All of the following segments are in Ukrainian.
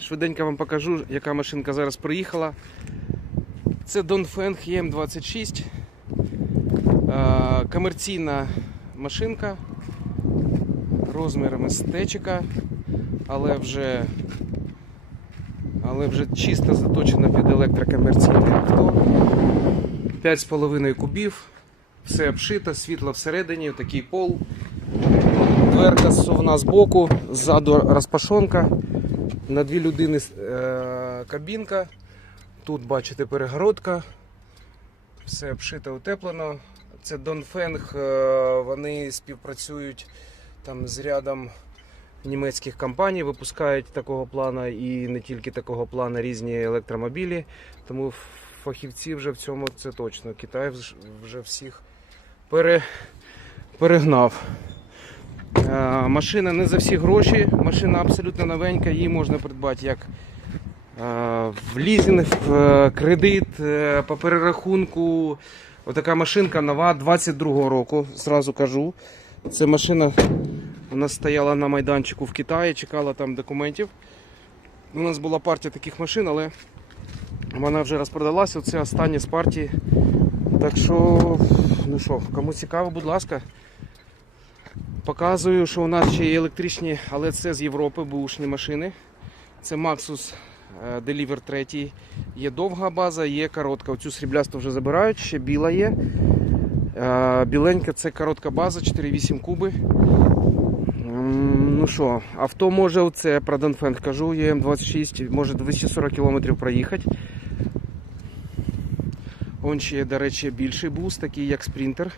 Швиденько вам покажу, яка машинка зараз приїхала. Це Dongfeng EM26. Е, Комерційна машинка розмірами стечика, але вже, але вже чисто заточена під електрокомерційне авто. 5,5 кубів, все обшито, світло всередині, такий пол. Дверка зсувна з боку, ззаду розпашонка. На дві людини е, кабінка. Тут бачите перегородка. Все обшито, утеплено. Це Донфенг. е, Вони співпрацюють там з рядом німецьких компаній, випускають такого плану і не тільки такого плану різні електромобілі. Тому фахівці вже в цьому це точно. Китай вже всіх пере, перегнав. Е, Машина не за всі гроші, машина абсолютно новенька, її можна придбати як е, в лізинг, в е, кредит, по перерахунку. Отака машинка нова 22-го року, зразу кажу. Це машина у нас стояла на майданчику в Китаї, чекала там документів. У нас була партія таких машин, але вона вже розпродалася. Це остання з партії. Так що, ну що, кому цікаво, будь ласка. Показую, що у нас ще є електричні, але це з Європи, бушні машини. Це Maxus е, Deliver 3. Є довга база, є коротка. Оцю сріблясту вже забирають, ще біла є. Е, Біленька це коротка база, 4,8 куби. Ну що, авто може оце про Донфенг кажу, є М26, може 240 км проїхати. Он ще, до речі, більший бус, такий як спринтер.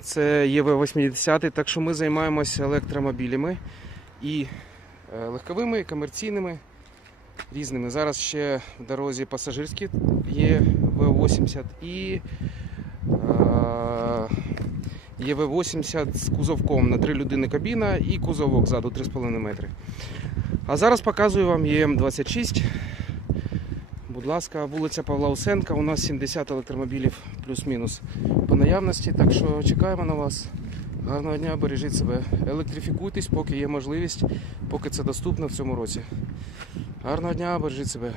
Це ЄВ-80, так що ми займаємося електромобілями і е, легковими, і комерційними, різними. Зараз ще в дорозі пасажирські є В-80 і е, є В-80 з кузовком на 3 людини кабіна і кузовок ззаду 3,5 метри. А зараз показую вам ЄМ-26. Будь ласка, вулиця Павла Усенка. У нас 70 електромобілів плюс-мінус по наявності. Так що чекаємо на вас. Гарного дня, бережіть себе. Електрифікуйтесь, поки є можливість, поки це доступно в цьому році. Гарного дня, бережіть себе.